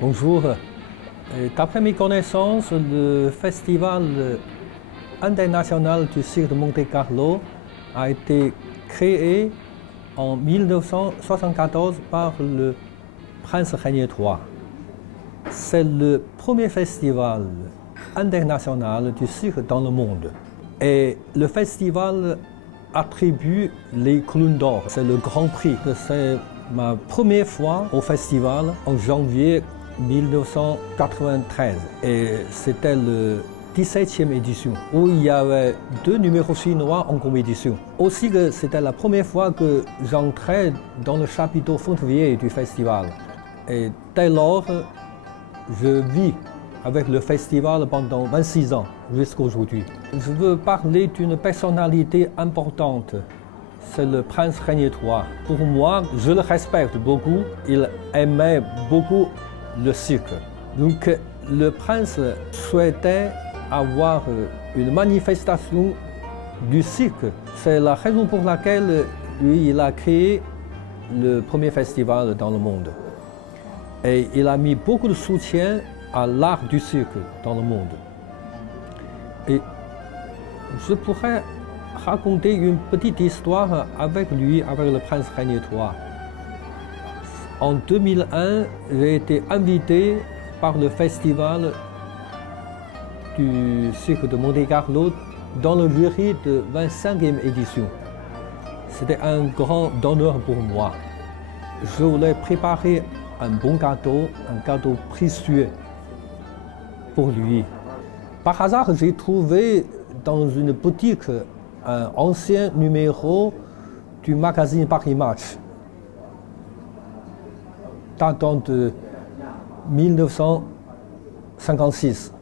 Bonjour. D'après mes connaissances, le Festival international du cirque de Monte-Carlo a été créé en 1974 par le prince Régnier III. C'est le premier festival international du cirque dans le monde. Et le festival attribue les clowns d'or. C'est le Grand Prix. C'est ma première fois au festival en janvier 1993. Et c'était la 17e édition où il y avait 2 numéros chinois en compétition. Aussi que c'était la première fois que j'entrais dans le chapiteau Fontvieille du festival. Et dès lors, je vis avec le festival pendant 26 ans jusqu'à aujourd'hui. Je veux parler d'une personnalité importante. C'est le prince Régnier III. Pour moi, je le respecte beaucoup. Il aimait beaucoup le cirque. Donc, le prince souhaitait avoir une manifestation du cirque. C'est la raison pour laquelle lui, il a créé le premier festival dans le monde. Et il a mis beaucoup de soutien à l'art du cirque dans le monde. Et je pourrais raconter une petite histoire avec lui, avec le prince Régnier III. En 2001, j'ai été invité par le festival du cirque de Monte-Carlo dans le jury de 25e édition. C'était un grand honneur pour moi. Je voulais préparer un bon gâteau, un gâteau précieux pour lui. Par hasard, j'ai trouvé dans une boutique un ancien numéro du magazine Paris Match, datant de 1956,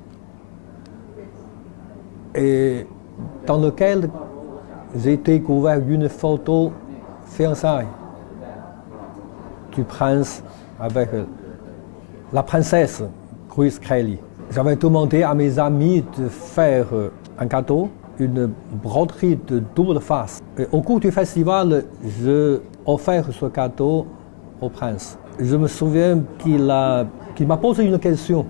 et dans lequel j'ai découvert une photo fiançailles du prince avec la princesse Grace Kelly. J'avais demandé à mes amis de faire un gâteau, une broderie de double face. Et au cours du festival, j'ai offert ce gâteau au prince. Je me souviens qu'il m'a posé une question.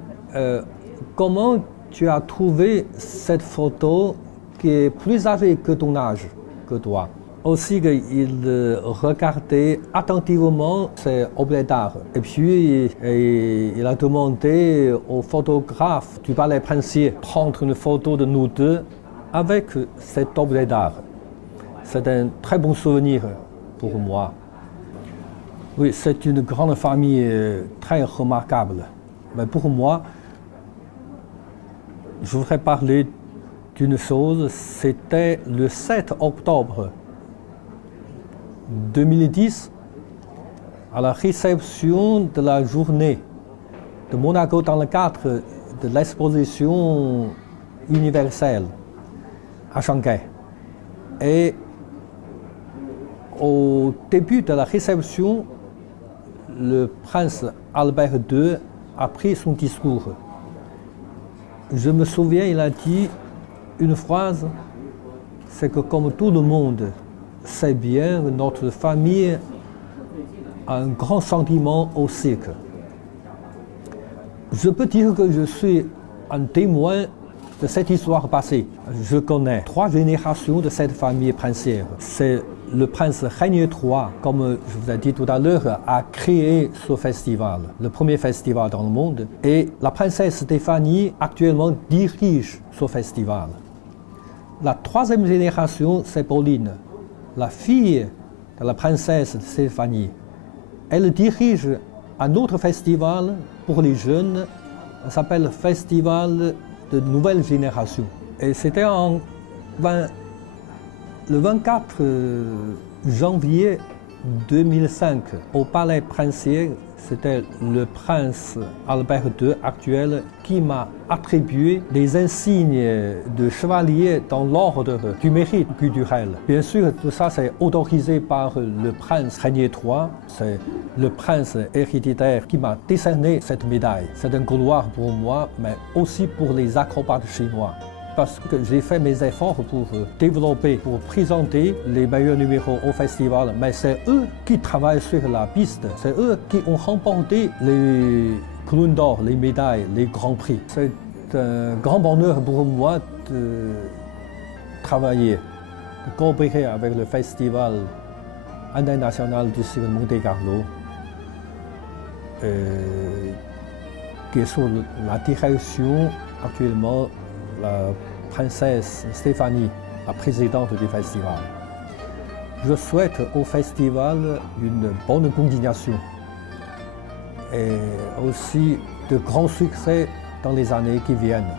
Comment tu as trouvé cette photo qui est plus âgée que ton âge, que toi? Aussi qu'il regardait attentivement ces objets d'art. Et puis, il a demandé au photographe du palais princier de prendre une photo de nous deux avec cet objet d'art. C'est un très bon souvenir pour moi. Oui, c'est une grande famille très remarquable. Mais pour moi, je voudrais parler d'une chose. C'était le 7 octobre 2010, à la réception de la journée de Monaco dans le cadre de l'exposition universelle à Shanghai. Et au début de la réception, le prince Albert II a pris son discours. Je me souviens, il a dit une phrase, c'est que comme tout le monde sait bien, notre famille a un grand sentiment au cirque. Je peux dire que je suis un témoin de cette histoire passée. Je connais 3 générations de cette famille princière. C'est le prince Régnier III, comme je vous ai dit tout à l'heure, a créé ce festival, le premier festival dans le monde. Et la princesse Stéphanie actuellement dirige ce festival. La 3e génération, c'est Pauline, la fille de la princesse Stéphanie. Elle dirige un autre festival pour les jeunes, ça s'appelle le Festival de Nouvelle Génération. Et c'était le 24 janvier 2005, au palais princier. C'était le prince Albert II actuel qui m'a attribué les insignes de chevalier dans l'ordre du mérite culturel. Bien sûr, tout ça c'est autorisé par le prince Régnier III. C'est le prince héréditaire qui m'a décerné cette médaille. C'est une gloire pour moi, mais aussi pour les acrobates chinois. parce que j'ai fait mes efforts pour développer, pour présenter les meilleurs numéros au festival, mais c'est eux qui travaillent sur la piste, c'est eux qui ont remporté les clowns d'or, les médailles, les grands prix. C'est un grand bonheur pour moi de travailler, de coopérer avec le festival international du cirque Monte Carlo, qui est sous la direction actuellement la princesse Stéphanie, la présidente du festival. Je souhaite au festival une bonne continuation et aussi de grands succès dans les années qui viennent.